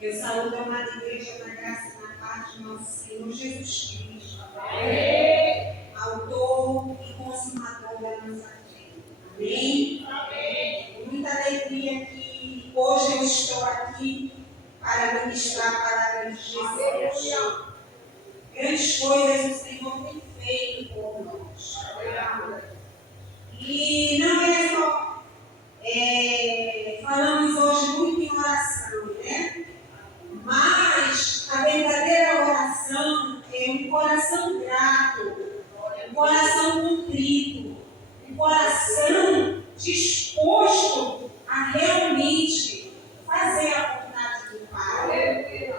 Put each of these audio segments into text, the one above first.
Eu saúdo a amada igreja na graça e na paz de nosso Senhor Jesus Cristo. Amém. Autor e consumador da nossa fé. Amém. Amém. Muita alegria que hoje eu estou aqui para ministrar a palavra de Jesus. Grandes coisas o Senhor tem feito por nós. E não é só falamos hoje muito em oração, né? Mas a verdadeira oração é um coração grato, um coração contrito, um coração disposto a realmente fazer a vontade do Pai.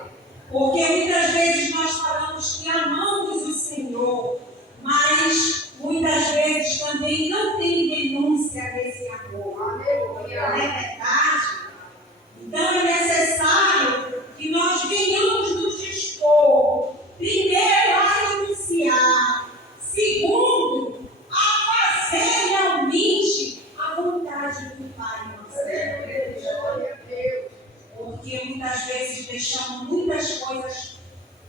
Porque muitas vezes nós falamos que amamos o Senhor, mas muitas vezes também não tem denúncia desse amor. Não é verdade? Então é necessário que nós venhamos nos dispor, primeiro a renunciar, segundo a fazer realmente a vontade do Pai. Porque muitas vezes deixamos muitas coisas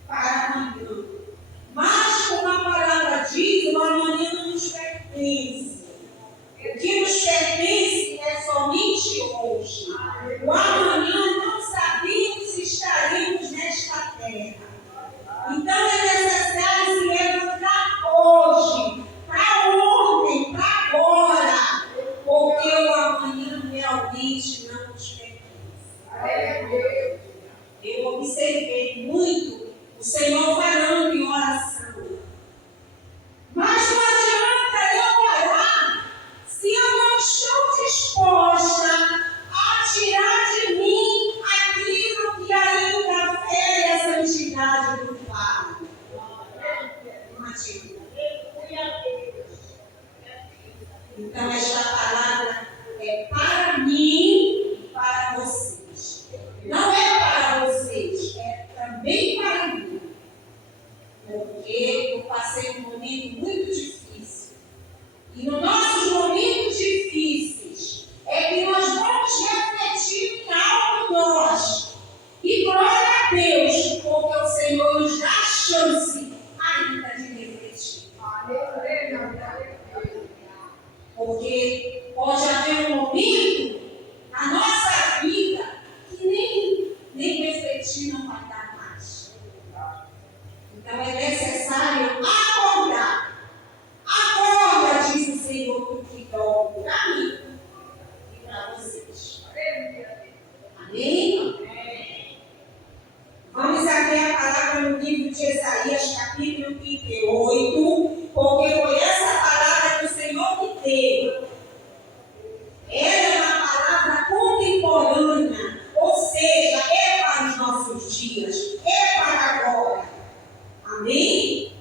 para amanhã. Mas, como a palavra diz, o amanhã não nos pertence. O que nos pertence é somente hoje. O amanhã não sabemos se estaremos nesta terra. Então é necessário se levantar hoje, para ontem, para agora, porque o amanhã realmente não nos pertence. Eu observei muito o Senhor falando em oração. Mas não adianta eu orar se eu não estou disposta a tirar de mim aquilo que ainda fere a santidade do Pai. Não adianta. Então esta palavra é para mim e para vocês. Não é para vocês, é também para mim. Porque eu passei um momento muito difícil. E nos nossos momentos difíceis é que nós vamos refletir em algo nós. E glória a Deus, porque o Senhor nos dá a chance ainda de refletir. Porque pode haver um momento na nossa vida que nem refletir não vai dar mais. Então é necessário acordar. Acorda, diz o Senhor, que dorme para mim e para vocês. Amém? Vamos abrir a palavra no livro de Isaías, capítulo 38, porque foi essa palavra que o Senhor me deu. Ela é uma palavra contemporânea, ou seja, é para os nossos dias, é para agora. Amém?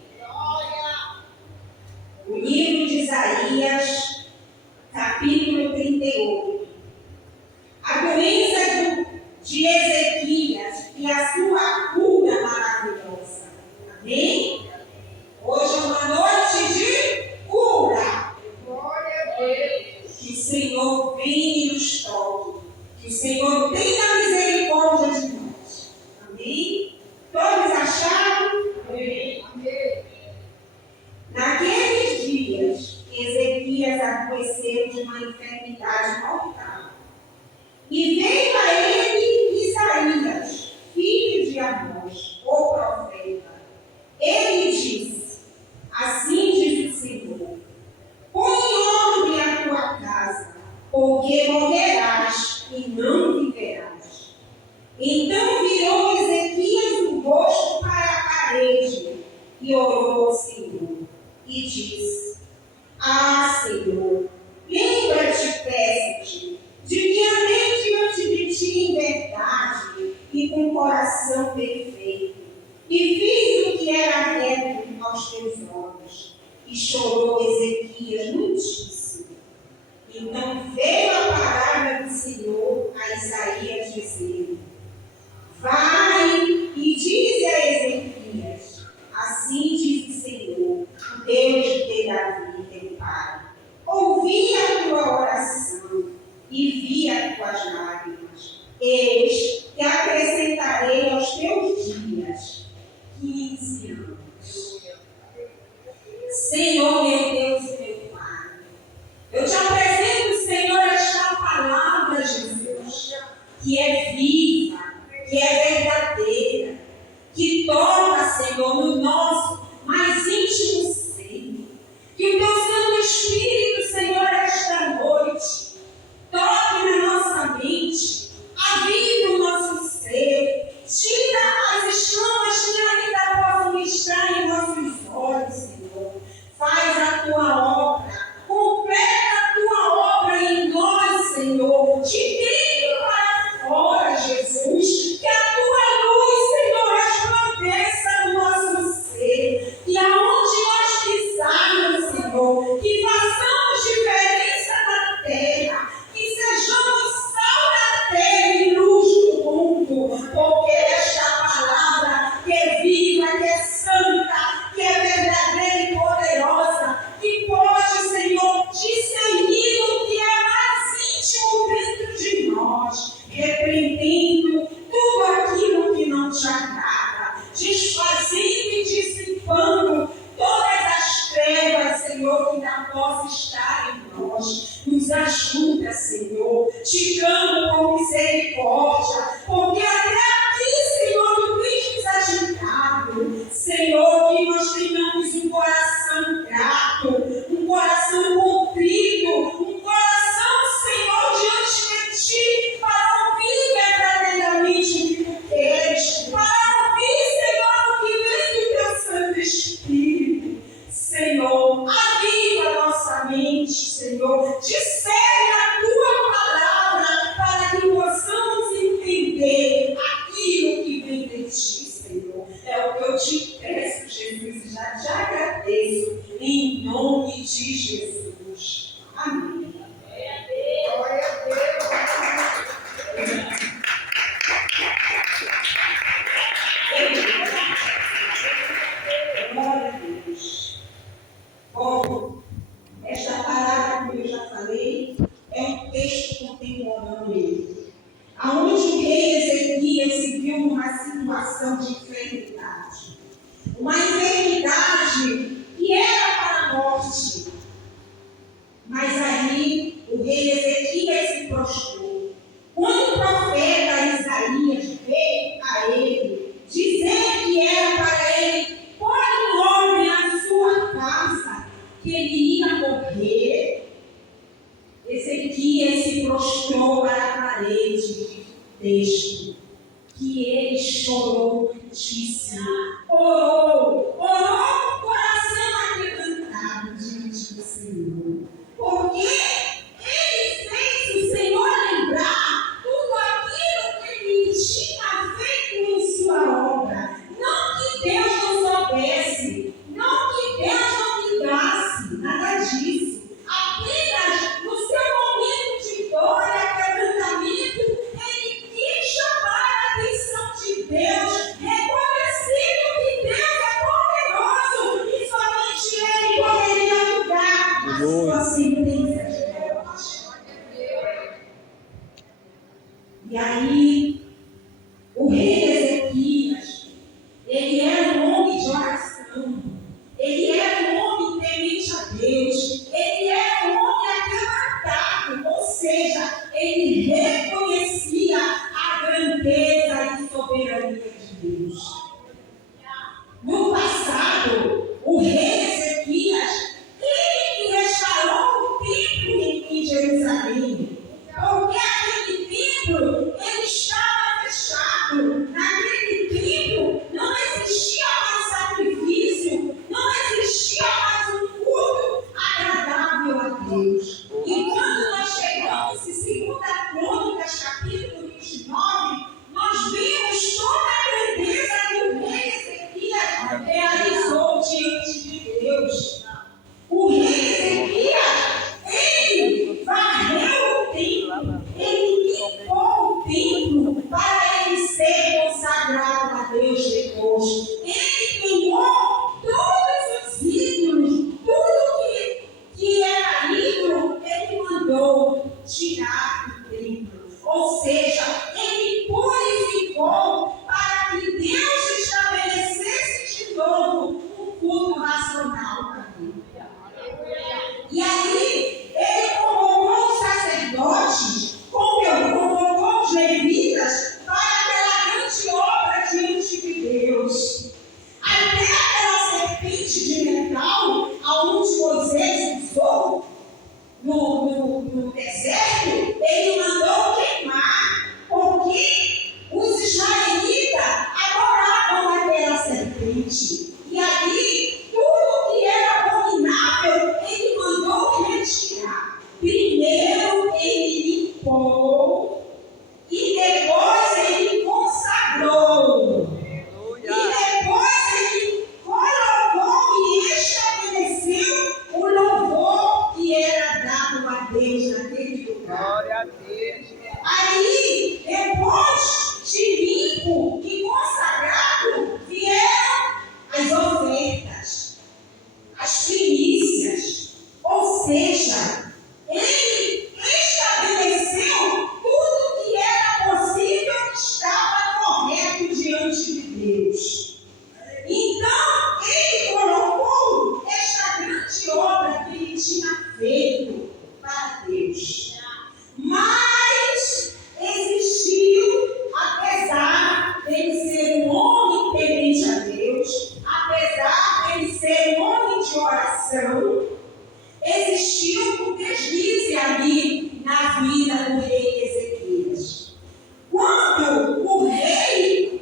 O livro de Isaías, capítulo 38. A doença de Ezequias e a sua cura maravilhosa. Amém? Hoje é uma noite de cura. Glória a Deus. Que o Senhor venha e nos toque. Que o Senhor tenha misericórdia de nós. Amém? Todos acharam? Amém. Naqueles dias, Ezequias adoeceu de uma enfermidade mortal. E veio a ele Isaías, filho de Amós, o profeta. Ele disse: assim diz o Senhor: põe em ordem a tua casa, porque morrerás e não viverás. Então virou Ezequias o rosto para a parede e orou ao Senhor e disse: ah, Senhor, lembra-te, peço-te, de que andei diante de ti em verdade e com coração perfeito, e fiz o que era reto aos teus olhos. E chorou Ezequias muitíssimo. Então veio a palavra do Senhor a Isaías dizendo: vai e dize a Ezequias: assim diz o Senhor, o Deus de Davi, teu pai. tuas lágrimas. Eis que acrescentarei aos teus dias 15 anos. Senhor, meu Deus e meu Pai, eu te apresento, Senhor, esta palavra, Jesus, que é viva, que é verdadeira, que toca, Senhor, no nosso mais íntimo ser. Que o teu Santo Espírito, Senhor, esta noite, toque na nossa mente, avive o nosso ser, tira as escamas que ainda possam estar em nossos olhos, Senhor. Faz a tua obra, completa a tua obra em nós, Senhor. De dentro para fora, Jesus. Que a tua luz, Senhor, resplandeça no nosso ser. E aonde nós pisarmos, Senhor, que façamos diferença na terra, que sejamos sal da terra e luz do mundo, porque esta palavra que é viva, que é santa, que é verdadeira e poderosa, que pode, Senhor, discernir o que é mais íntimo dentro de nós, repreendendo tudo aquilo que não te agrada, desfazendo e dissipando todas as trevas, Senhor, que ainda possa estar em nós. Nos ajuda, Senhor, te clamo com misericórdia, porque até aqui, Senhor, tu tens nos agitado. Senhor, que nós tenhamos um coração grato, um coração contrito, um coração, Senhor, diante de ti, para ouvir verdadeiramente o que tu queres, para ouvir, Senhor, o que vem do teu Santo Espírito. Senhor, aviva a nossa mente, Senhor, discerne a tua palavra para que possamos entender aquilo que vem de ti, Senhor. É o que eu te peço, Jesus, e já te agradeço, em nome de Jesus. Amém. Glória a Deus. Glória a Deus. Bom, esta palavra, como eu já falei, é um texto contemporâneo, aonde o rei Ezequias se viu numa situação de enfermidade. Uma enfermidade que era para a morte. Mas aí o rei Ezequias se prostrou. Quando o profeta Isaías veio a ele, dizendo que era para ele pôr em ordem a sua casa, que ele ia morrer, Ezequias se prostrou para a parede de texto, que ele chorou muitíssimo. Orou com o coração aquebrantado diante do Senhor. Porque ele fez o Senhor lembrar tudo aquilo que ele tinha feito em sua obra. Não que Deus não soubesse, não que Deus não ligasse, nada disso. Apenas no seu momento de dor e quebrantamento, ele quis chamar a atenção de Deus, reconhecendo que Deus é poderoso e somente ele poderia mudar a sua sentença de morte. E aí, o rei Ezequias, ele era um homem de oração, ele era um homem temente a Deus, ele era um homem aclimatado, ou seja, ele reconhecia a grandeza e soberania de Deus. No passado, o rei Ezequias, ele que restaurou o templo Deus naquele lugar. Glória a Deus. Aí, depois de limpo e consagrado, vieram as ofertas, as primícias. Ou seja, ele estabeleceu tudo que era possível e estava correto diante de Deus. Então, ele colocou esta grande obra que ele tinha feito para Deus. Mas existiu, apesar dele ser um homem temente a Deus, apesar dele ser um homem de oração, existiu um deslize ali na vida do rei Ezequias. Quando o rei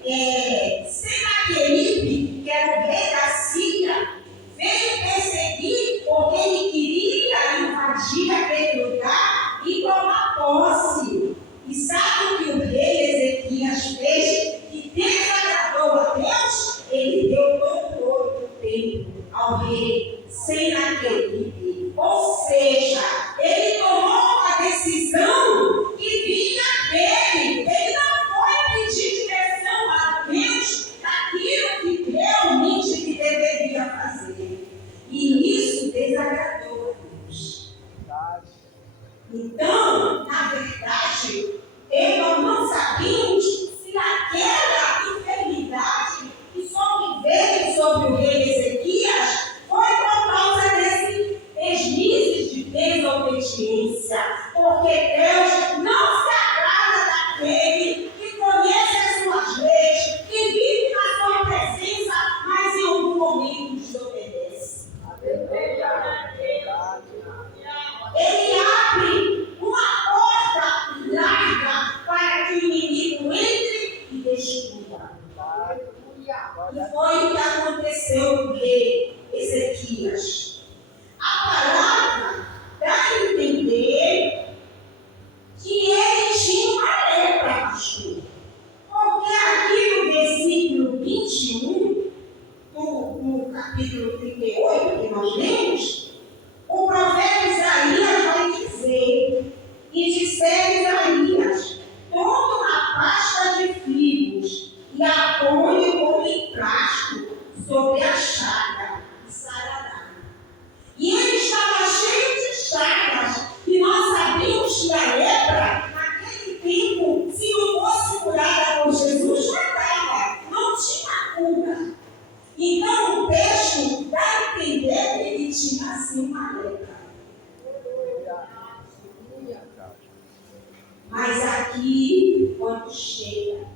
Senaqueribe, que era o rei da Síria, veio perseguir porque ele queria invadir aquele lugar e tomar posse. E sabe o que o rei Ezequias fez? Que desagradou a Deus? Ele deu todo o tempo ao rei Senaqueribe. Ou seja, ele tomou uma decisão que vinha dele. Ele não foi pedir direção a Deus daquilo que realmente ele deveria fazer. E isso desagradou a Deus. Então, na verdade, nós não sabíamos se aquela enfermidade que sobreveio sobre o rei Ezequias foi por causa desse deslize de desobediência. Porque Deus não se agrada daquele que conhece as suas leis, que vive na sua presença, mas em algum momento desobedece. Ele abre uma porta larga para que o inimigo entre e destrua. E foi o que aconteceu com o rei Ezequias. A palavra dá a entender que ele tinha uma lepra, pastor. Porque aqui no versículo 21, no capítulo 38 que nós lemos, o profeta Isaías vai dizer: e disser Isaías, toma uma pasta de figos e a põe como emprasto sobre a chaga e sarará. E ele estava cheio de chagas, e nós sabíamos que a lepra, naquele tempo, se não fosse curada por Jesus, matava, não tinha cura. Então o texto dá a entender que ele tinha assim uma lepra. Mas aqui, quando chega,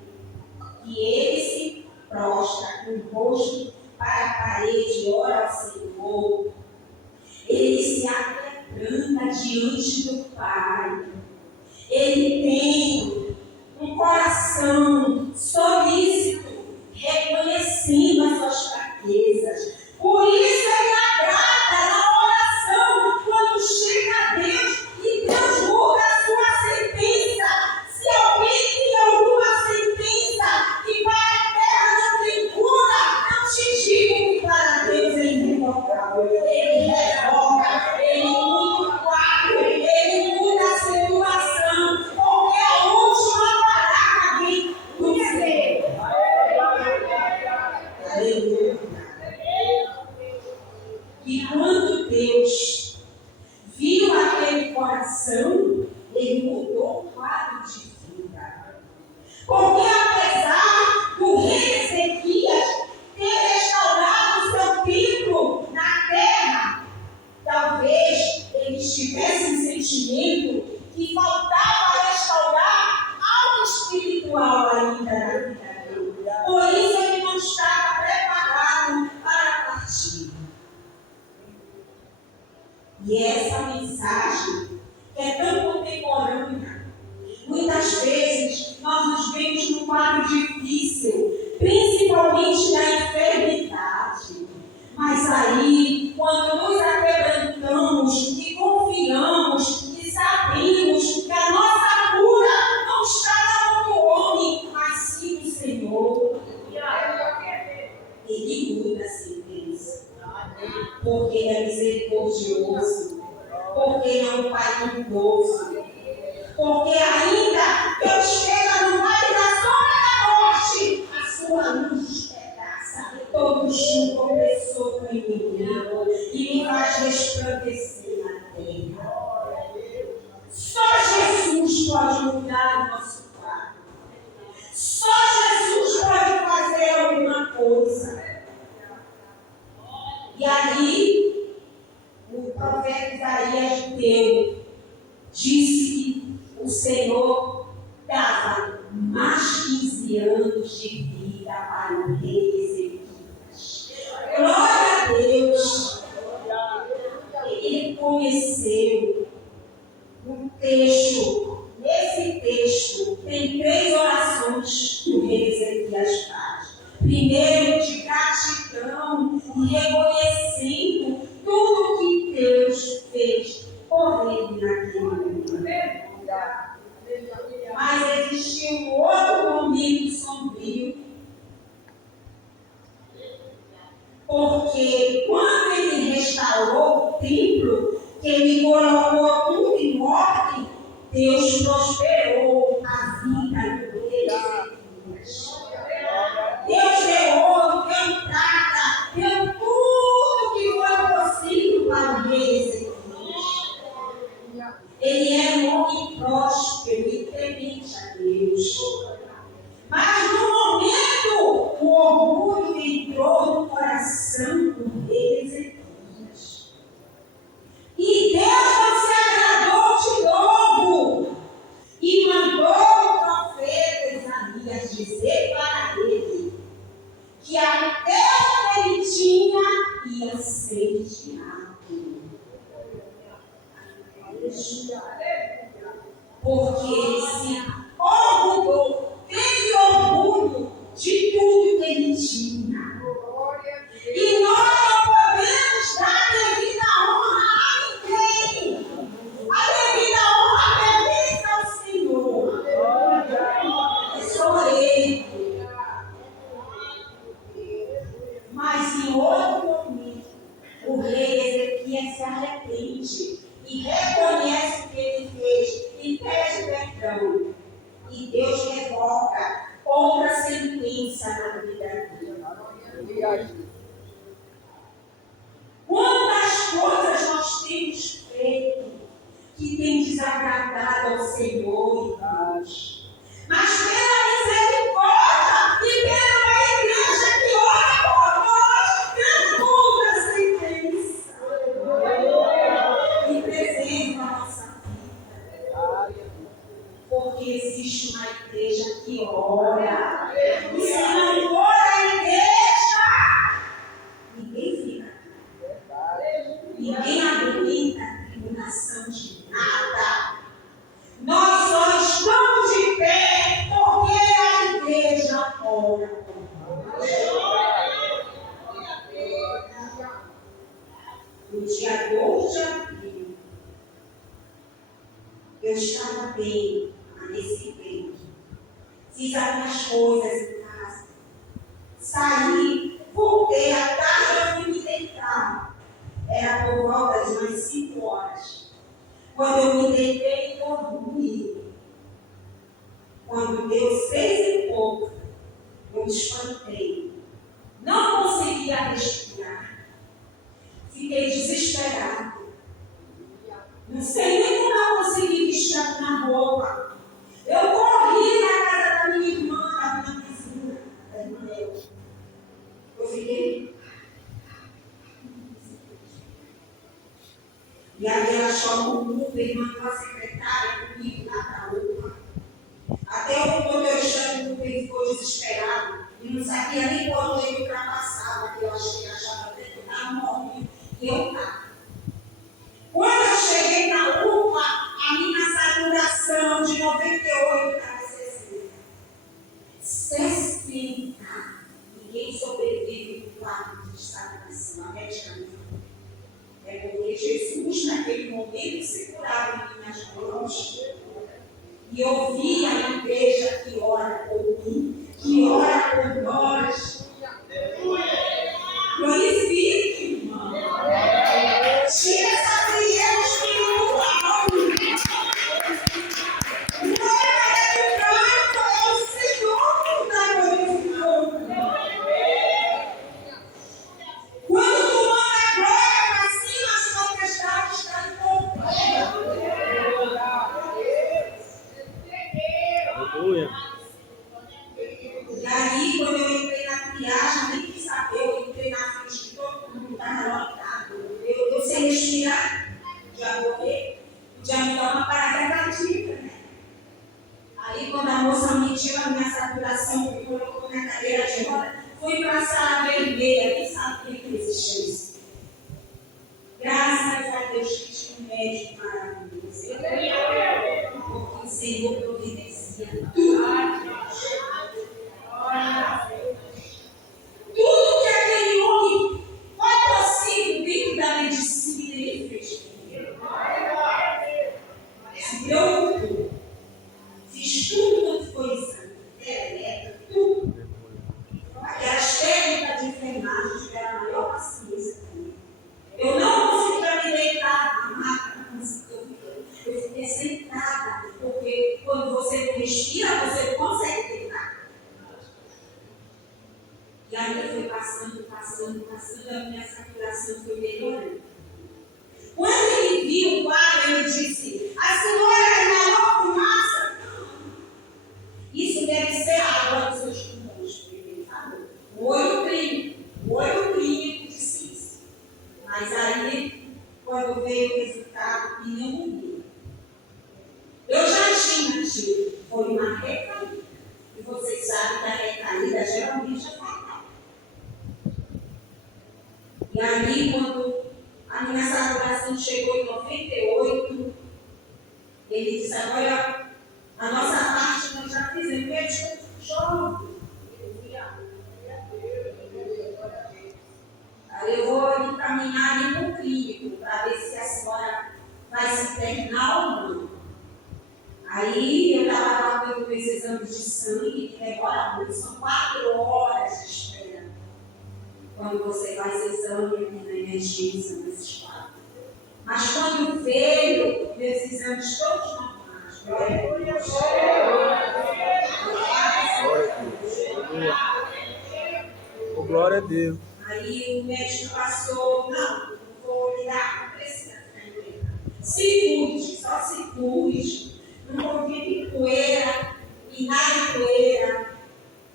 que ele se prostra com o rosto para a parede e ora ao Senhor, ele se aquebranta diante do Pai. Ele tem um coração solícito, reconhecendo as suas fraquezas. Por isso ele agrada na oração quando chega a Deus e Deus muda a sua sentença. Se alguém tem alguma sentença que para a terra não tem cura, não te digo que para Deus é irrevogável. Ele revoga, ele muda o quadro, ele muda a situação, porque a última palavra vem do céu. Aleluia. E quando Deus viu aquele coração, ele mudou o quadro de vida. Porque apesar do rei Ezequias ter restaurado o seu templo na terra, talvez ele tivesse um sentimento que faltava restaurar algo espiritual ainda na vida dele. Por isso ele não estava preparado para partir. E essa mensagem, que é tão contemporânea, muitas vezes nós nos vemos num quadro difícil, principalmente na enfermidade. Mas aí, quando nos aquebrantamos e confiamos e sabemos que a nossa cura não está na mão do homem, mas sim do Senhor, ele muda a sentença. Porque ele é misericordioso, porque não vaidoso. Porque ainda que eu esteja no vale da sombra da morte, a sua luz despedaça todo jugo opressor do inimigo e me faz resplandecer na terra. Só Jesus pode mudar o nosso quadro. Só Jesus pode fazer alguma coisa. E aí, o profeta Isaías judeu disse que o Senhor dava mais 15 anos de vida para o rei Ezequias. Glória a Deus! Ele conheceu um texto. Nesse texto tem 3 orações que o rei Ezequias faz. Primeiro, de gratidão e reconhecendo tudo que Deus fez por ele naquele momento. Mas existiu um outro momento sombrio, porque quando ele restaurou o templo, que ele colocou tudo em ordem, Deus prosperou a vida do rei Ezequias. Deus deu ouro, deu prata, deu tudo que foi possível para o rei Ezequias. Ele era um homem próspero e temente a Deus. Mas no momento, o orgulho entrou no coração do rei Ezequias. E Deus não se agradou de novo. E mandou o profeta Isaías dizer para ele que a terra que ele tinha ia ser destinada. Porque ele se orgulhou, teve orgulho de tudo que ele tinha. E nós não podemos dar devida honra a ninguém. A devida honra pertence ao Senhor. É só Ele. Mas em outro momento, o rei Ezequias se arrepende e reconhece o que ele fez e pede perdão. E Deus revoga outra sentença na vida dele. Quantas coisas nós temos feito que tem desagradado ao Senhor e Deus. Mas pela misericórdia e pela igreja que ora por nós, muda a sentença. E preserva a nossa vida. Porque existe uma igreja que ora. E se não for a igreja, ninguém fica. Ninguém aguenta tribulação de nada. Nós só estamos de pé porque a igreja ora por nós. No dia 2 de abril, eu estava bem, amanheci bem. Fiz as minhas coisas em casa. Saí, voltei, à tarde eu fui me deitar. Era por volta de umas 5 horas. Quando eu me deitei e dormi. Quando deu 6 e pouco, eu me espantei. Não conseguia respirar. Fiquei desesperado. Não sei nem como eu consegui vestir a minha roupa. Eu corri na casa da minha irmã, da minha vizinha, da irmã dela. Eu fiquei. E aí ela chamou o Uber, mandou a secretária comigo lá para a UPA. Até o motorista do Uber ficou desesperado e não sabia nem quando ele ultrapassava, porque eu achava até que eu estava morrendo. E eu estava. Quando eu cheguei na UPA, a minha saturação de 98 estava 60. 60. Ninguém sobrevive com quadro de saturação. A médica não. É porque Jesus, naquele momento, segurava em minhas mãos. E eu via a igreja que ora por mim, que ora por nós. Glorifique, irmão. Tira essa frieza espiritual. podia morrer, podia me dar uma parada cardíaca, né? Aí, quando a moça mediu a minha saturação, me colocou na cadeira de roda, fui para a sala vermelha, nem sabia que existia isso. Graças a Deus que tinha um médico maravilhoso. Porque o Senhor providencia tudo. Tudo que aquele homem foi possível dentro da medicina, ele fez. Se preocupou. Fiz tudo quanto foi exame. Tudo. Aquelas técnicas de enfermagem tiveram a maior paciência comigo. Eu não conseguia me deitar na máquina com esse corpo. Eu fiquei sentada, porque quando você não respira, você não consegue deitar. E aí foi passando, a minha saturação foi melhorando. Quando ele viu o quadro, ele disse: a senhora inalou fumaça? Isso deve ser a água dos seus pulmões. Ele falou. O olho clínico disse isso. Mas aí, quando veio o resultado, pneumonia. Eu já tinha tido, foi uma recaída. E vocês sabem que a recaída geralmente é fatal. E aí, quando a minha saturação chegou em 98, ele disse: agora, a nossa parte nós já fizemos. Médico jovem. Aí eu vou encaminhar ali para o clínico, para ver se a senhora vai se internar ou não. Aí eu estava lá pelo meus exames de sangue, que demora muito, são 4 horas de espera. Quando você faz exame aqui na emergência, nesses 4. Mas quando veio, meus exames todos normais. Glória a Deus. Aí o médico passou: não vou lhe dar, não precisa ficar. Se cuide, só se cuide. Não convive poeira, e nada de poeira.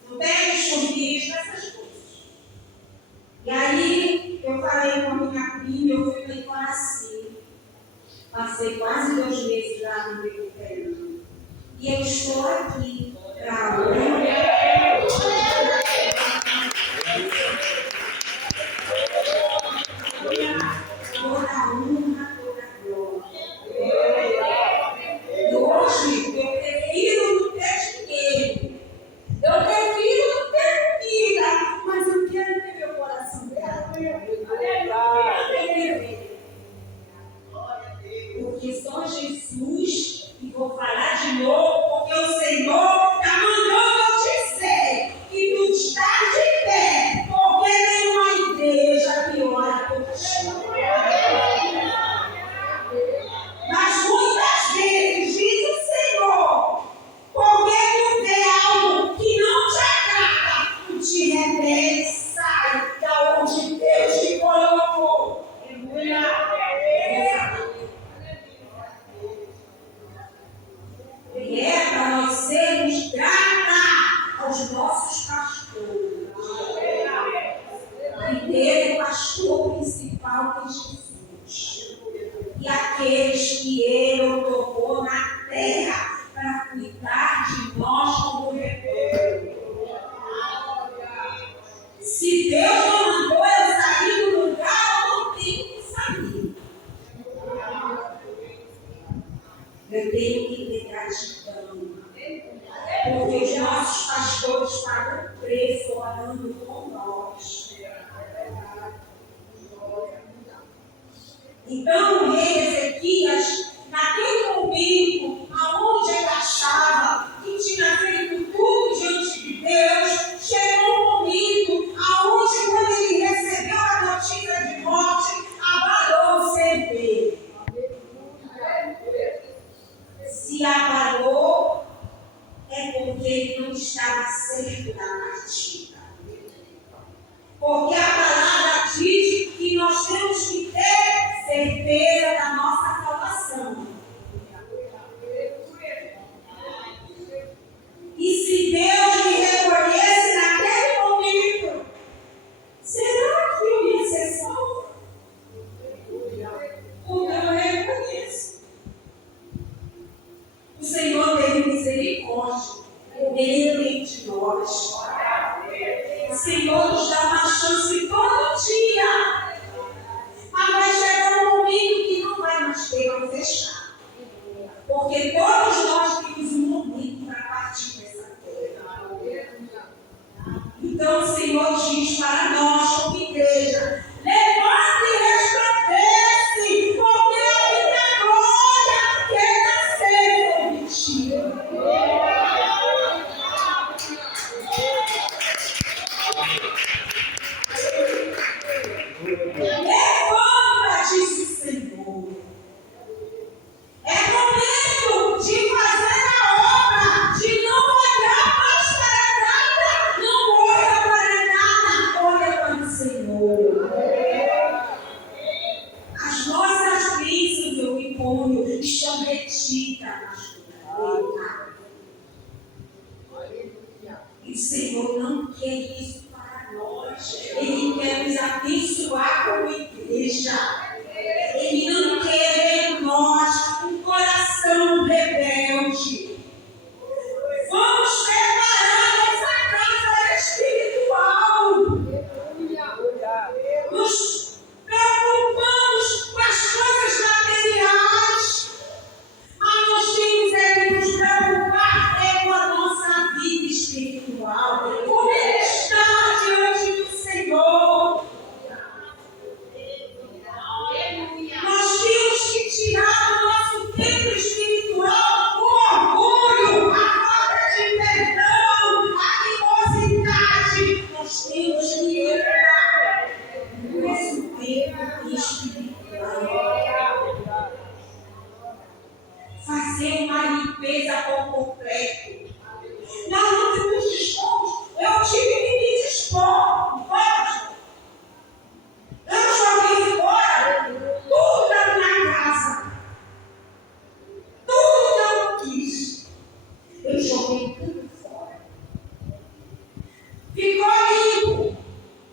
Não pega escondido, essas coisas. E aí eu falei com a minha prima, eu fui bem assim. Passei quase 2 meses lá me recuperando. E eu estou aqui para toda a honra, toda a glória. E hoje eu prefiro não ter dinheiro. Eu prefiro não ter vida. Mas eu quero ter meu coração grato. Porque só Jesus, e vou falar de novo, porque o Senhor está mandando eu dizer que tu estás de pé, porque tem uma igreja que ora por ti. Mas muitas vezes diz o Senhor, porque tu vê algo que não te agrada, tu te rebelde, sai da onde Deus te colocou. E é para nós sermos gratos aos nossos pastores. Primeiro, o pastor principal que é Jesus. E aqueles que ele colocou na terra para cuidar de nós como rebanho. Se Deus não mandou eu sair do lugar, eu não tenho que sair. Eu tenho que ter gratidão. Porque os nossos pastores pagam o preço orando com nós. Então o rei Ezequias, naquele momento, aonde ele achava que tinha feito tudo diante de Deus, chegou um momento aonde, quando ele recebeu a notícia de morte, abalou o ser dele. Se abalou, é porque ele não estava certo da partida. Porque a palavra diz que nós temos que ter certeza da nossa salvação. E se Deus me recolhesse naquele momento, será que eu ia ser salvo? Porque eu reconheço. demônio estão retidas nas curas. E o Senhor não quer isso para nós. Ele quer nos abençoar como igreja. Ele não quer em nós um coração rebelde. Vamos preparar essa casa espiritual. Nos preocupamos com as coisas materiais, mas nós temos que nos preocupar com a nossa vida espiritual. Como ele está diante do Senhor. Nós temos que tirar do nosso tempo espiritual o orgulho, a falta de perdão, a animosidade. Nós temos que liberar o nosso tempo espiritual. Fazer uma limpeza por completo. Nós não nos dispomos. Eu tive que me dispor. Eu joguei fora tudo da minha casa. Tudo que eu não quis. Eu joguei tudo fora. Ficou limpo.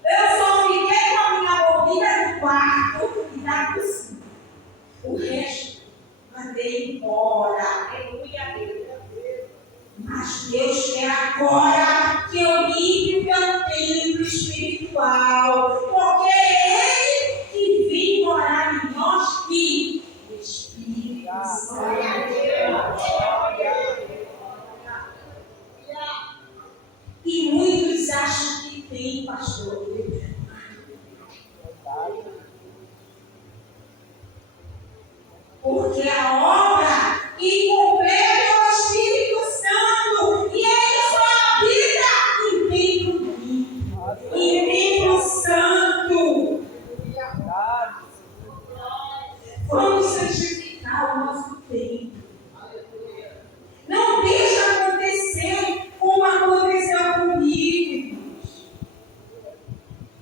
Eu só fiquei com a minha mobília do quarto e da cozinha. O resto mandei embora. Mas Deus quer agora que eu limpe o meu templo espiritual. Porque é Ele que vem morar em nós e o Espírito Santo. E muitos acham que tem, pastor. Porque a obra incompleta é o Espírito Santo. E ele só habita em templo limpo, em templo santo. Vamos santificar o nosso templo. Não deixa acontecer como aconteceu comigo, irmãos.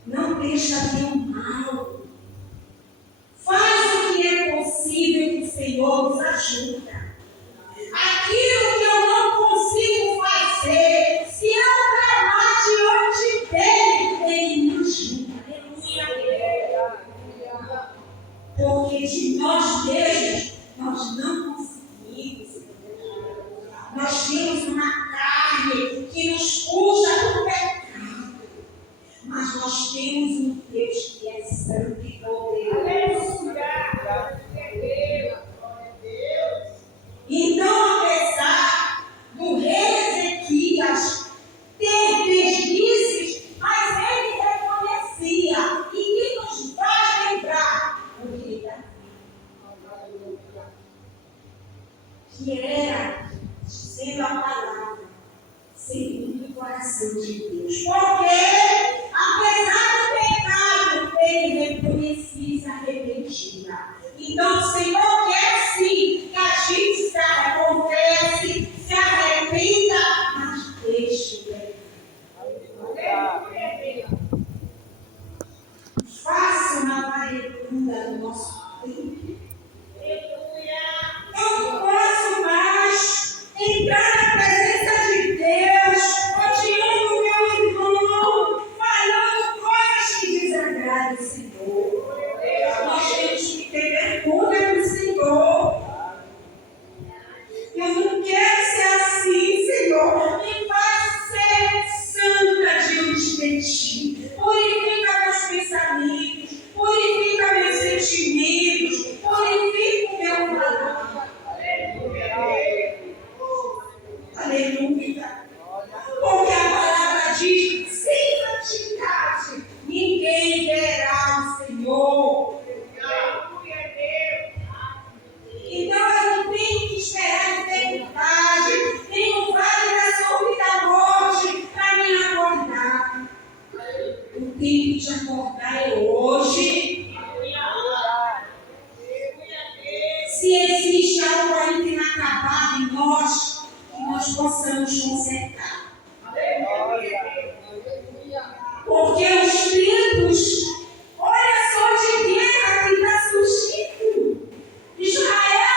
Não deixa ter o mal. Faz o que é possível que o Senhor nos ajuda. Aquilo que eu não consigo fazer, se eu clamar diante dele, ele me ajuda. Porque de nós mesmos, nós não conseguimos. Nós temos uma carne que nos puxa para o pecado. Mas nós temos um Deus que é santo e poderoso. Então, apesar do rei Ezequias ter deslizes, mas ele reconhecia. E que nos faz lembrar o rei Davi, que era, dizendo a palavra, segundo o coração de Deus. Porque, apesar do pecado, ele reconhecia e se arrependia. Então, o Senhor quer sim que a gente se confesse, se arrependa, mas deixe o pecado. Faça uma varredura no nosso tempo. Eu não posso mais entrar na presença de Deus, odiando o meu irmão, falando coisas que desagradam o Senhor. Nós temos que ter vergonha do Senhor. Eu não quero ser assim, Senhor. Me faz ser santa diante de Ti. Purifica meus pensamentos, purifica meus sentimentos, purifica o meu valor. Aleluia. Porque a palavra diz: sem santidade ninguém verá o Senhor. Então eu não tenho que esperar eternidade, nem o vale da sombra da morte para me acordar. O tempo de acordar é hoje. Se existe algo ainda inacabado em nós, que nós possamos consertar. Porque os tempos, olha só de guerra que está surgindo. Israel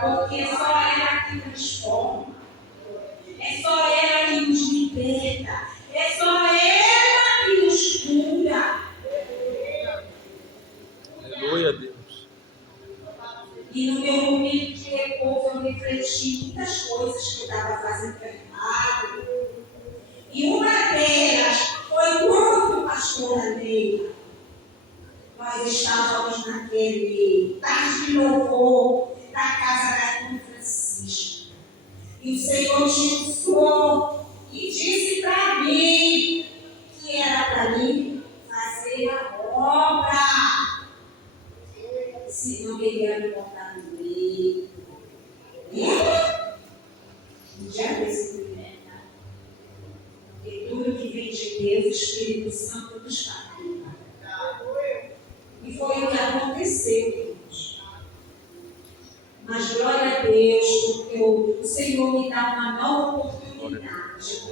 Porque só ela que transforma. É só ela que nos liberta. É só ela que nos cura. Aleluia, Deus. E no meu momento de repouso eu refleti muitas coisas que eu estava fazendo errado. E uma delas foi quando o pastor Andrei, nós estávamos naquele tarde de louvor da casa da irmã Francisca. E o Senhor te usou e disse para mim que era para mim fazer a obra. Senão ele ia me botar no meio. Lembra? Já percebi. Porque tudo que vem de Deus, o Espírito Santo nos captura. E foi o que aconteceu, irmãos. Mas glória a Deus, porque o Senhor me dá uma nova oportunidade.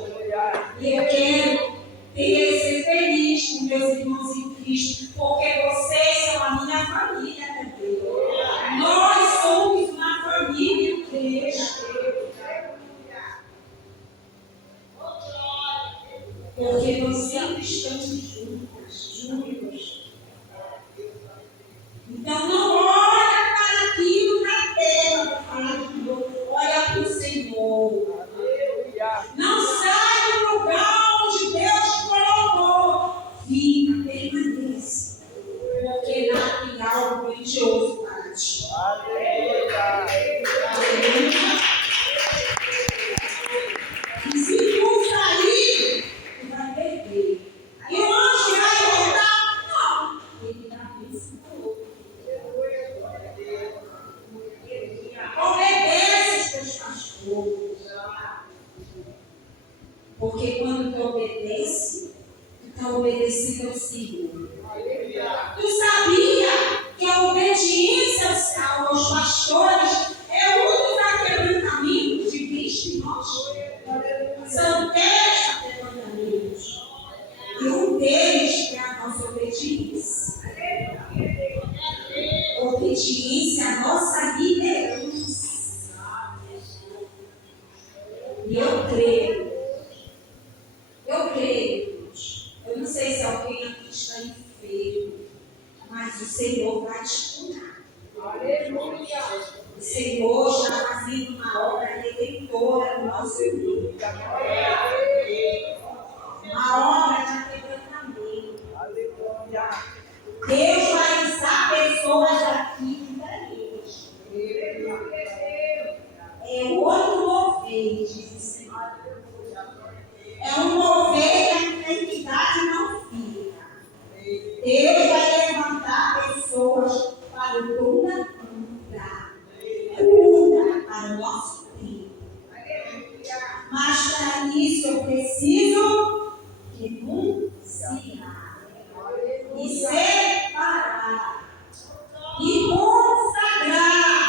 E eu quero ser feliz com meus irmãos em Cristo, porque vocês são a minha família também. Nós somos uma família em Cristo. Porque nós sempre estamos juntos. Então não olha para aquilo na terra para falar de Deus, olha para o Senhor. Não sai do lugar onde Deus colocou. Fica, permanece. Porque lá tem algo grandioso para ti. Aleluia. E se tu sair, tu vai perder. E o anjo vai voltar? Não. Ele dá bênção para o outro. Obedece os teus pastores. Porque quando tu obedece, tu está obedecendo ao Senhor. Tu sabia que a obediência aos pastores é um dos aquebrantamentos de Cristo em nós? São 10 aquebrantamentos. E um deles é a nossa obediência. Obediência à nossa liderança. E eu creio. Eu não sei se alguém aqui está enfermo, mas o Senhor vai te curar. Aleluia. O Senhor está fazendo uma obra redentora no nosso meio. Uma obra de quebrantamento. Aleluia. Deus vai usar pessoas aqui para eles. É outro mover, diz o Senhor. É um mover que a entidade não fica. Deus vai levantar pessoas para o cura para o nosso tempo. Mas para isso eu preciso renunciar e separar e consagrar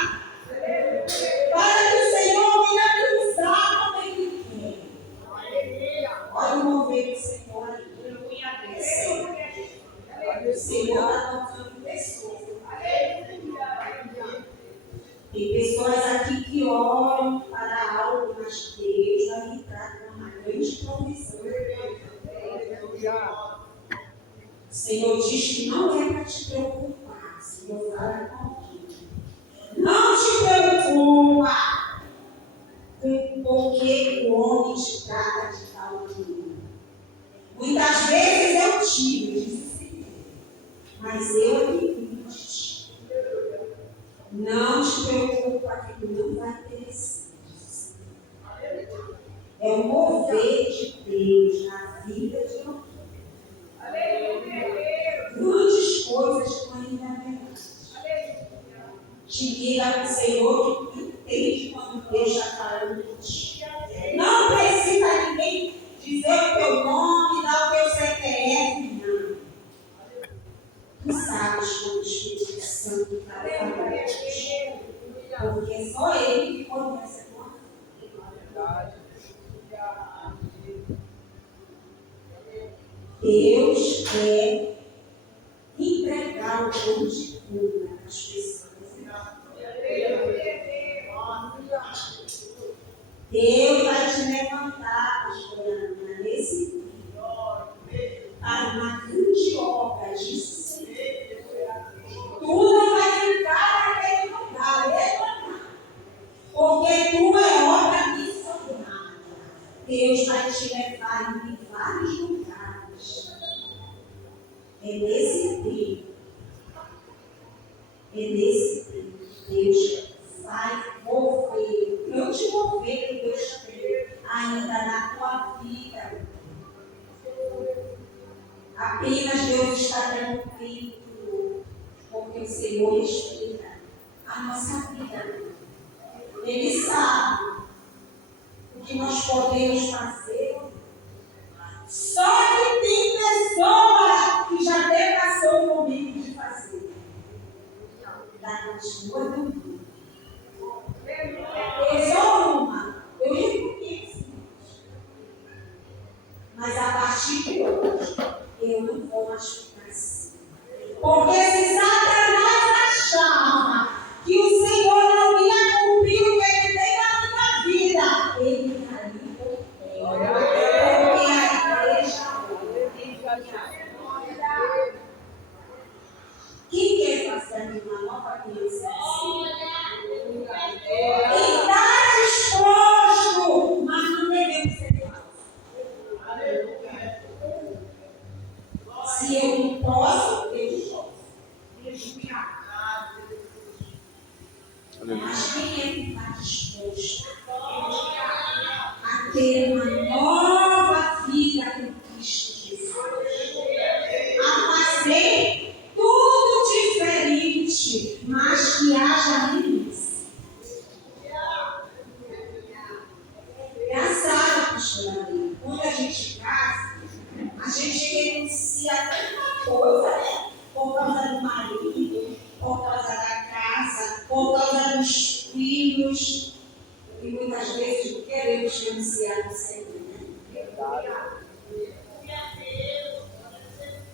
para que o Senhor venha me usar como Ele quer. Olha o mover do Senhor aí. O Senhor está tocando pessoas. Tem pessoas aqui que oram para algo, mas Deus vai entrar com uma grande provisão. O Senhor diz que não é para te preocupar. O Senhor fala contigo. Não te preocupa com porque o homem te trata de tal maneira. Muitas vezes eu tiro, diz o Senhor, mas eu elimino de ti. Não te preocupa que tu não vai perecer. É o mover de Deus na vida de alguém. Grandes coisas tu ainda verás. Te liga para o Senhor que tu entende quando Deus está falando de ti. Não precisa ninguém dizer o teu nome, dar o teu CPF, não. Tu sabes quando o Espírito Santo está falando de ti. Porque só Ele que conhece a tua vida. Deus quer entregar o dom de cura às pessoas. Deus vai te levantar, pastor Ana, nesse dia, para uma grande obra de sucesso. Tu não vai ficar naquele lugar, levantar, porque tu é obra missionária. Deus vai te levar em vários lugares. É nesse tempo. Deus vai mover, grande mover que Deus tem ainda na tua vida. Apenas Deus está dando tempo, porque o Senhor respira a nossa vida. Ele sabe o que nós podemos fazer. Só que tem pessoas que já depassou o momento de fazer. Ainda continua dormindo. Eu sou uma, eu reconheço. Mas a partir de hoje, eu não vou mais ficar assim. Porque se Satanás achava que o Senhor não ia cumprir o que ele tem na minha vida, ele caiu por terra. Porque a igreja quem quer fazer uma nova criança? Quem está disposto, mas não devemos ser falsos. Se eu não posso, eu posso. Mas quem é que está disposto a ter uma nova vida com Cristo Jesus? A fazer tudo diferente, mas que haja limites. Engraçado, pastor Davi, quando a gente casa, a gente renuncia a tanta coisa, né? Por causa do marido, por causa da casa, por causa dos filhos. E muitas vezes não queremos renunciar ao Senhor, né?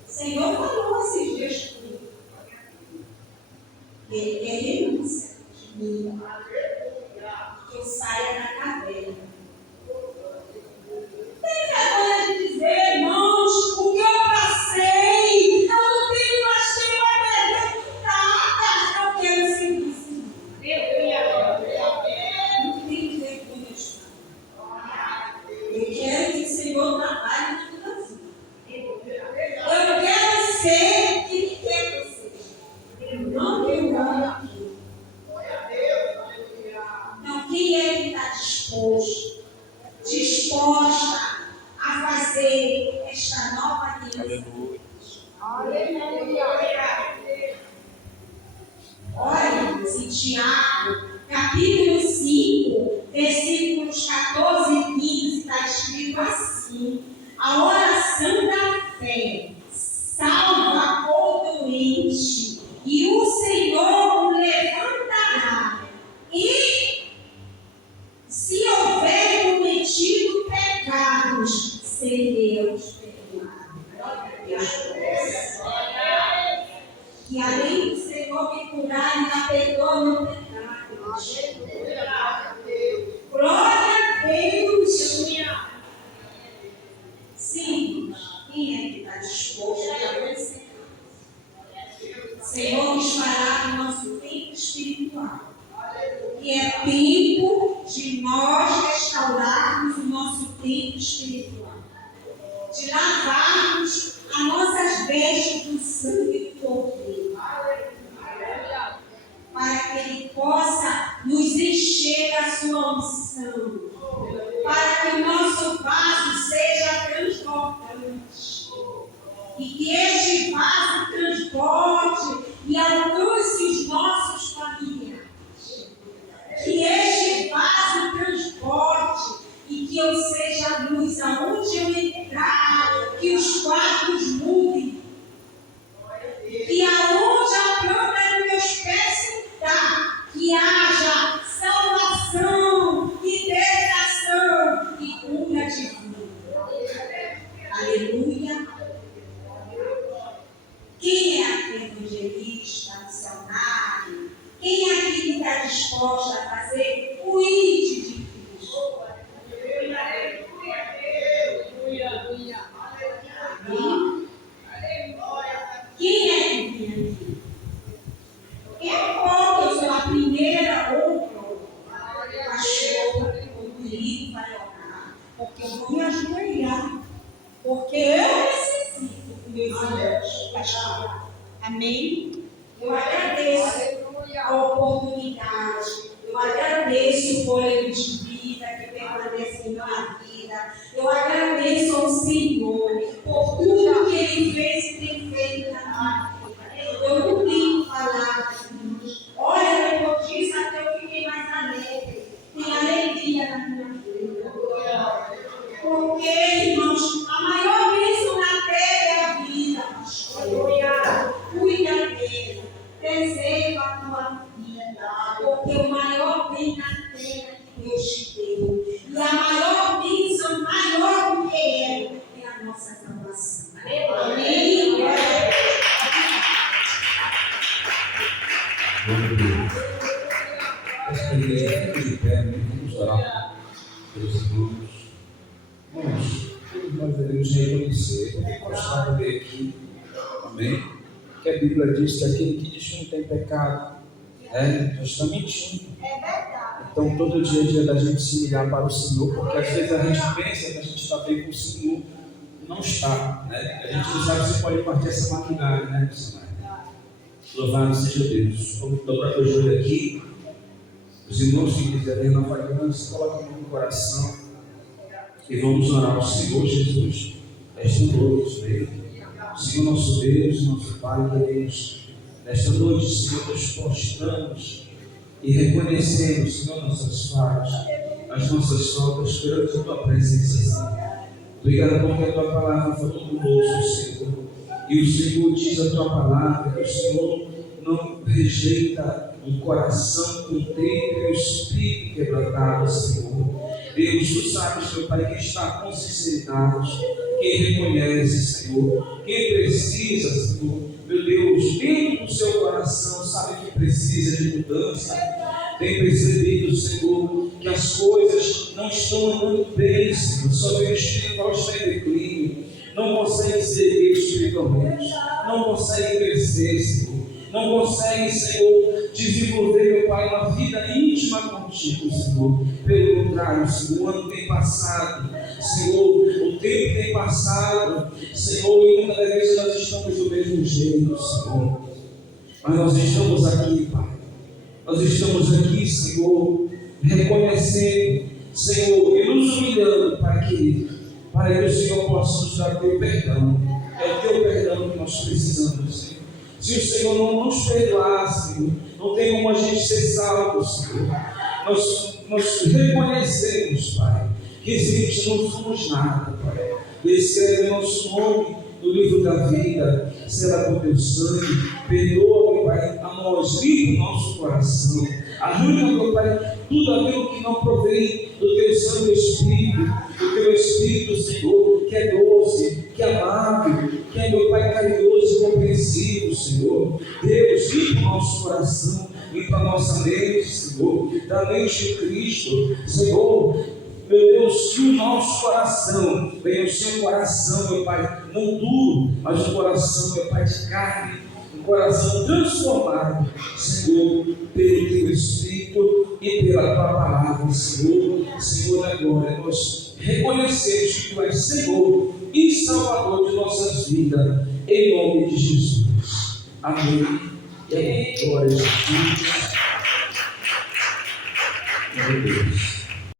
O Senhor falou esses dias comigo. Ele quer renúncia de mim, que eu saia da caverna. Tem vergonha de dizer, irmãos, o que eu passei, eu não tenho mais tempo a perder com nada. Eu quero ser isso. Não tenho vergonha disso. Eu quero que o Senhor trabalhe na minha vida. Eu quero ser o que Ele quer que eu seja. Eu não tenho nada aqui. Então, quem é que está disposta a fazer esta nova aliança? Olha, em Tiago, capítulo 5, versículos 14 e 15, está escrito assim: a oração da fé salva o doente, e o Senhor o levantará. E se houver cometido pecados, seremos perdoados. Que além do Senhor me curar, ainda perdoa meu pecado. Glória a Deus. Sim, quem é que está disposto a vencer? Senhor nos fará no nosso tempo espiritual. Que é tempo de nós restaurarmos o nosso tempo espiritual. De lavarmos as nossas vestes do sangue do Cordeiro. Para que Ele possa nos encher da sua unção. Para que o nosso vaso seja transbordante. E que este vaso transborde e alcance os nossos familiares. Que este vaso transborde e que eu seja luz aonde eu entrar, que os quartos mudem. Que aonde a planta dos meus pés está, que haja salvação, libertação e cura divina. Aleluia. Quem é aqui evangelista, missionário? Quem é aqui que está disposto a fazer o ide de Cristo? dia. Amém? Eu agradeço a oportunidade, eu agradeço o fôlego de vida que permanece em minha vida, eu agradeço ao Senhor por tudo que Ele fez e tem feito na minha vida. Eu não tenho palavras, irmãos. Olha, depois disso até eu fiquei mais alegre. Tem alegria na minha vida. Porque, irmãos, a maior bênção na terra é a vida, pastor. Cuida dela, preserva a tua vida, porque o maior bem na terra que Deus te deu. E a maior bênção, maior do que é a nossa salvação. Amém? Glória a Deus. Esta igreja fica de pé, vamos orar pelos irmãos. Irmãos, todos nós devemos reconhecer, porque constado ver aqui, amém? Que a Bíblia diz que aquele que diz que não tem pecado, já está mentindo. É verdade. Então todo dia é dia da gente se ligar para o Senhor, porque às vezes a gente pensa que a gente está bem com o Senhor, não está, né? A gente não sabe se pode partir essa maquinária, né, missionário? Louvado seja Deus. Vamos dobrar o joelho aqui. Os irmãos que quiserem renovar a aliança, coloquem no coração e vamos orar ao Senhor Jesus esta noite, Deus. Senhor nosso Deus, nosso Pai, queremos nesta noite, Senhor, nos prostramos e reconhecemos, Senhor, nossas falhas, as nossas faltas perante a Tua presença, Senhor. Obrigado porque a Tua palavra falou conosco, Senhor. E o Senhor diz a Tua palavra que o Senhor não rejeita um coração contrito e um espírito quebrantado, Senhor. Deus, Tu sabes, meu Pai, que está com sinceridade, quem reconhece, Senhor, quem precisa, Senhor, meu Deus, dentro do seu coração, sabe que precisa de mudança, tem percebido, Senhor, que as coisas não estão andando bem, Senhor, só vem o espiritual está em declínio, não consegue ser espiritualmente, não consegue crescer, Senhor, não consegue, Senhor, desenvolver, meu Pai, uma vida íntima contigo, Senhor. Pelo contrário, Senhor, o ano tem passado, Senhor, o tempo tem passado, Senhor, e muitas vezes nós estamos do mesmo jeito, Senhor. Mas nós estamos aqui, Pai. Nós estamos aqui, Senhor, reconhecendo, Senhor, e nos humilhando, Pai querido, para que o Senhor possa nos dar o Teu perdão. É o Teu perdão que nós precisamos, Senhor. Se o Senhor não nos perdoar, Senhor, não tem como a gente ser salvo, Senhor. Nós reconhecemos, Pai, que existe, não somos nada, Pai. Escreve nosso nome no livro da vida, será com Teu sangue. Perdoa, meu Pai, a nós, limpa o nosso coração. Arranca, meu Pai, tudo aquilo que não provém do Teu Santo Espírito, do Teu Espírito, Senhor, que é doce, que é amável, que é, meu Pai, carinhoso e compreensivo, Senhor. Deus, limpa o nosso coração, limpa a nossa mente, Senhor, da mente de Cristo, Senhor. Meu Deus, que o nosso coração venha o seu coração, meu Pai, não duro, mas um coração, meu Pai, de carne, um coração transformado, Senhor, pelo Teu Espírito e pela Tua palavra, Senhor. Senhor, agora nós reconhecemos que Tu és Senhor e Salvador de nossas vidas, em nome de Jesus. Amém. E amém. Glória a Jesus. Meu Deus.